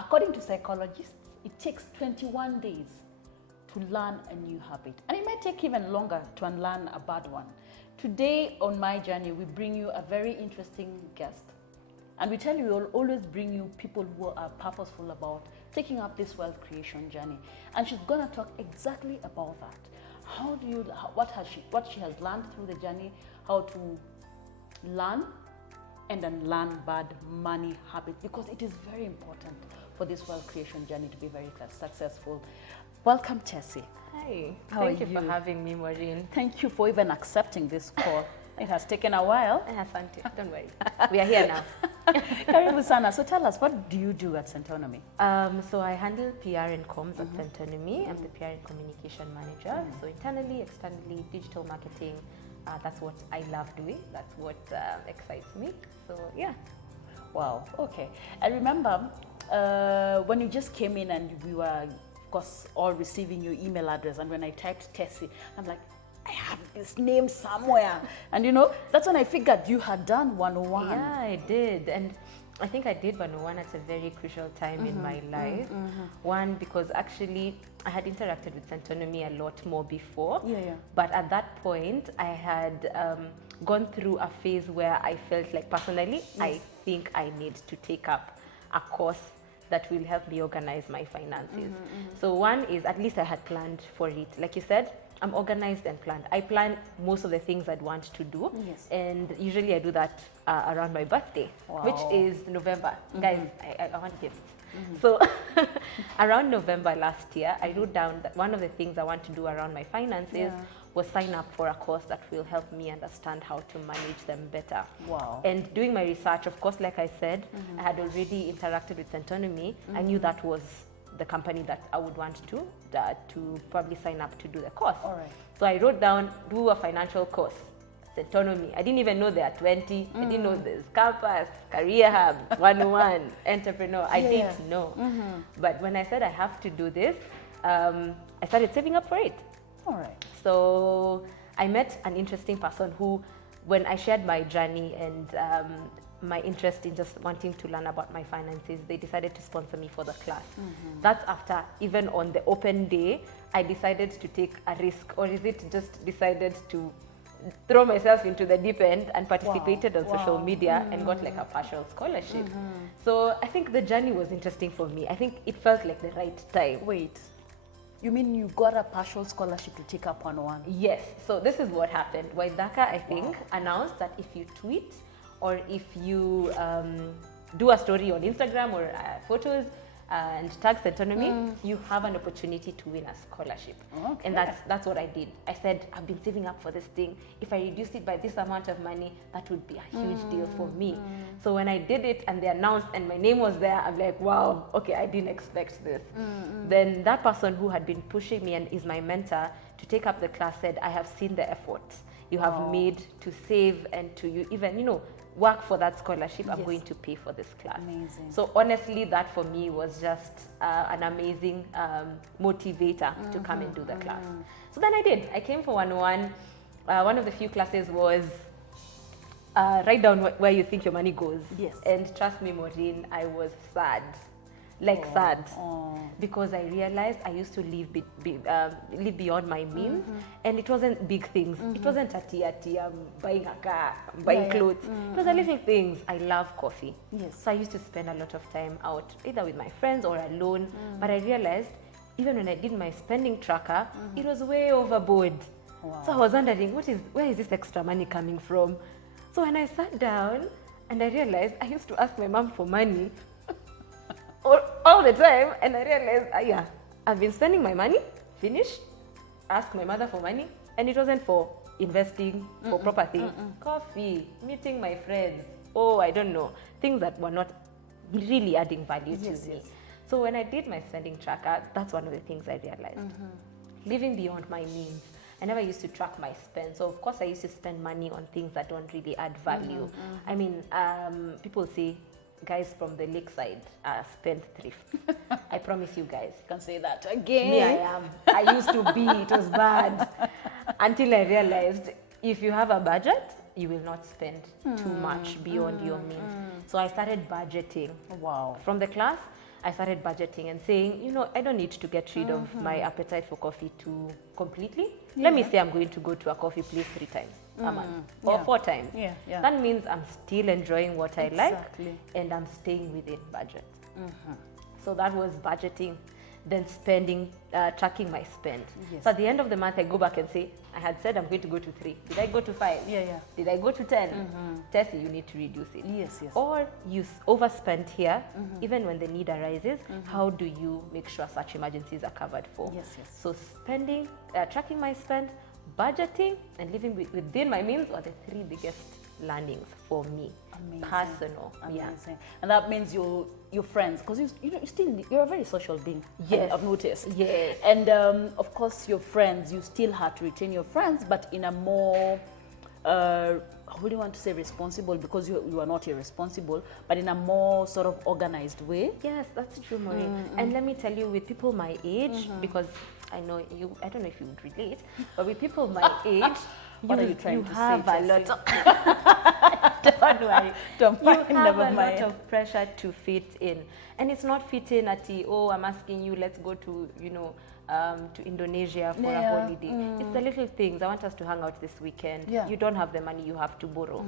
According to psychologists, it takes 21 days to learn a new habit. And it might take even longer to unlearn a bad one. Today on My Journey, we bring you a very interesting guest. And we tell you we'll always bring you people who are purposeful about taking up this wealth creation journey. And she's gonna talk exactly about that. What she has learned through the journey, how to learn and unlearn bad money habits, because it is very important for this wealth creation journey to be very successful. Welcome, Tessie. Hi. Thank you for having me, Maureen. Thank you for even accepting this call. It has taken a while. Asante. Don't worry. We are here now. Karibu sana. So tell us, what do you do at Centonomy? So I handle PR and comms at Centonomy. I'm the PR and communication manager. So internally, externally, digital marketing. That's what I love doing. That's what excites me. So yeah. Wow. Okay. I remember when you just came in and we were, of course, all receiving your email address. And when I typed Tessie, I'm like, I have this name somewhere. And you know, that's when I figured you had done 101. Yeah, I did. And I think I did 101 at a very crucial time in my life. One, because actually I had interacted with Centonomy a lot more before. But at that point, I had gone through a phase where I felt like personally, I think I need to take up a course that will help me organize my finances. So one is, at least I had planned for it. Like you said, I'm organized and planned. I plan most of the things I'd want to do. And usually I do that around my birthday, which is November. Guys, I want gifts. So around November last year, I wrote down that one of the things I want to do around my finances was sign up for a course that will help me understand how to manage them better. And doing my research, of course, like I said, I had already interacted with Centonomy. I knew that was the company that I would want to probably sign up to do the course. So I wrote down, do a financial course, Centonomy. I didn't even know there are 20. I didn't know there's Campus, Career Hub, 101, Entrepreneur. I didn't know. But when I said I have to do this, I started saving up for it. So I met an interesting person who, when I shared my journey and my interest in just wanting to learn about my finances, they decided to sponsor me for the class. That's after, even on the open day, I decided to take a risk, or is it just decided to throw myself into the deep end and participated on social media and got like a partial scholarship. So I think the journey was interesting for me. I think it felt like the right time. Wait, you mean you got a partial scholarship to take up 101? Yes. So this is what happened. Waidaka, I think, announced that if you tweet or if you do a story on Instagram or photos and tag Centonomy, you have an opportunity to win a scholarship. And that's what I did. I said, I've been saving up for this thing. If I reduce it by this amount of money, that would be a huge deal for me. So when I did it and they announced and my name was there, I'm like, wow, okay, I didn't expect this. Then that person who had been pushing me and is my mentor to take up the class said, I have seen the effort you have made to save and to you even, you know, work for that scholarship. I'm going to pay for this class. So honestly, that for me was just an amazing motivator to come and do the class. So then I did. I came for 101. One of the few classes was write down where you think your money goes. And trust me, Maureen, I was sad. Sad, because I realized I used to live live beyond my means, and it wasn't big things. It wasn't a tea, buying a car, buying clothes. It was the little things. I love coffee, so I used to spend a lot of time out, either with my friends or alone. But I realized, even when I did my spending tracker, it was way overboard. So I was wondering, where is this extra money coming from? So when I sat down and I realized I used to ask my mom for money all the time, and I realized, I've been spending my money, finished, ask my mother for money, and it wasn't for investing, for proper things. Coffee, meeting my friends, I don't know, things that were not really adding value to me. So when I did my spending tracker, that's one of the things I realized. Living beyond my means. I never used to track my spend. So of course I used to spend money on things that don't really add value. I mean, people say, guys from the lakeside spend thrift. I promise you guys. You can say that again. Me, I am. I used to be. It was bad. Until I realized, if you have a budget, you will not spend too much beyond your means. So I started budgeting. Wow. From the class, I started budgeting and saying, you know, I don't need to get rid of my appetite for coffee too completely. Let me say I'm going to go to a coffee place 3 times a month or 4 times. That means I'm still enjoying what I like and I'm staying within budget. So that was budgeting. Then spending, tracking my spend. So at the end of the month, I go back and say, I had said I'm going to go to 3. Did I go to 5? Did I go to 10? Tessie, you need to reduce it. Or you overspend here, even when the need arises. How do you make sure such emergencies are covered for? So spending, tracking my spend, budgeting, and living within my means are the 3 biggest learnings for me. Personal. And that means your friends, because you're a very social being. I've noticed. And of course your friends, you still have to retain your friends, but in a more how do you want to say responsible, because you are not irresponsible, but in a more sort of organized way. Yes, that's true, Maureen. And let me tell you, with people my age, because I know you, I don't know if you would relate, but with people my age, what are you trying to have say, a lot of don't worry, you have a lot of pressure to fit in, and it's not fit in at I'm asking you, let's go to, you know, to Indonesia for a holiday. It's the little things. I want us to hang out this weekend. You don't have the money, you have to borrow.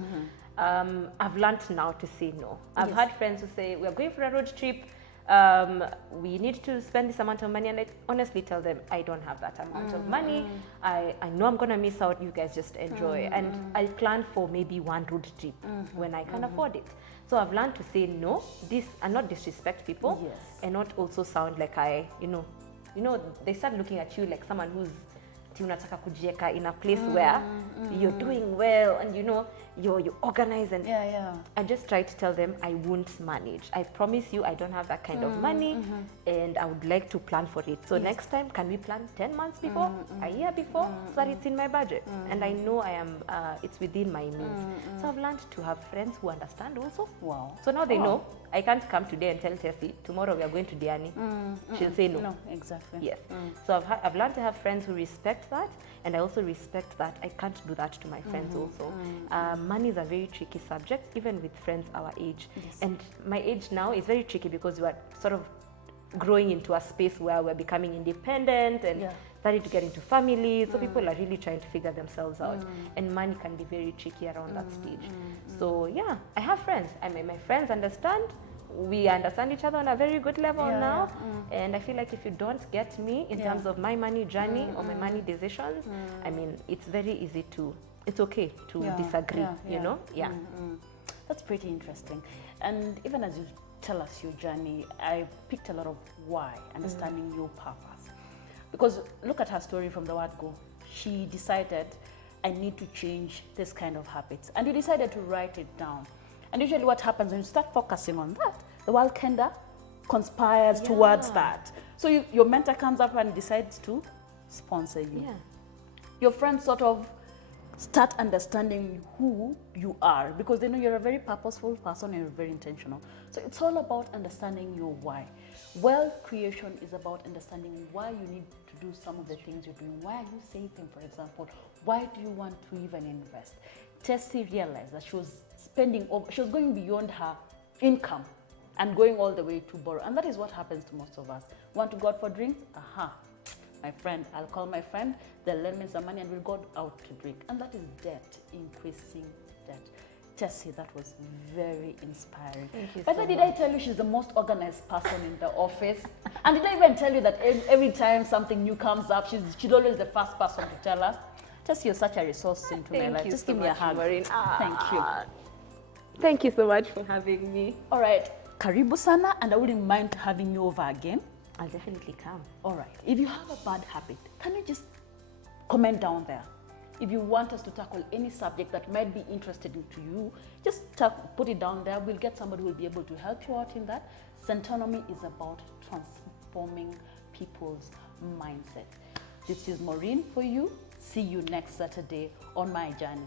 I've learned now to say no. I've had friends who say, we're going for a road trip, we need to spend this amount of money, and I honestly tell them, I don't have that amount of money. I know I'm gonna miss out, you guys just enjoy. And I plan for maybe 1 road trip when I can afford it. So I've learned to say no, and not disrespect people, and not also sound like you know, they start looking at you like someone who's unataka kujieka in a place where you're doing well, and you know, you're organized, and I just try to tell them I won't manage. I promise you I don't have that kind of money, and I would like to plan for it. So next time, can we plan 10 months before, a year before, so that it's in my budget, and I know I am it's within my means. So I've learned to have friends who understand also. So now they know I can't come today and tell Tessie, tomorrow we are going to Diani. She'll say no. No, exactly. Yes. So I've learned to have friends who respect that, and I also respect that I can't do that to my friends also. Money is a very tricky subject, even with friends our age. And my age now is very tricky because we are sort of growing into a space where we're becoming independent and starting to get into families. So people are really trying to figure themselves out. And money can be very tricky around that stage. So yeah, I have friends. I mean, my friends understand. We understand each other on a very good level now. And I feel like if you don't get me in terms of my money journey or my money decisions, I mean, it's very easy to, it's okay to disagree, you know? That's pretty interesting. And even as you tell us your journey, I picked a lot of why, understanding your purpose. Because look at her story from the word go. She decided, I need to change this kind of habits. And you decided to write it down. And usually what happens when you start focusing on that, the world kind of conspires towards that. So your mentor comes up and decides to sponsor you. Your friends sort of start understanding who you are, because they know you're a very purposeful person and you're very intentional. So it's all about understanding your why. Wealth creation is about understanding why you need to do some of the things you're doing. Why are you saving, for example? Why do you want to even invest? Tessie realized that she was she was going beyond her income and going all the way to borrow. And that is what happens to most of us. Want to go out for drinks? My friend, I'll call my friend, they'll lend me some money and we'll go out to drink. And that is debt, increasing debt. Tessie, that was very inspiring. Thank you But so did much. I tell you she's the most organized person in the office? And did I even tell you that every time something new comes up, she's always the first person to tell us? Tessie, you're such a resource into my life. Just give me a hug. Thank you. Thank you so much for having me. All right, karibu sana, and I wouldn't mind having you over again. I'll definitely come. All right, if you have a bad habit, can you just comment down there? If you want us to tackle any subject that might be interesting to you, just put it down there. We'll get somebody who will be able to help you out in that. Centonomy is about transforming people's mindset. This is Maureen for you. See you next Saturday on My Journey.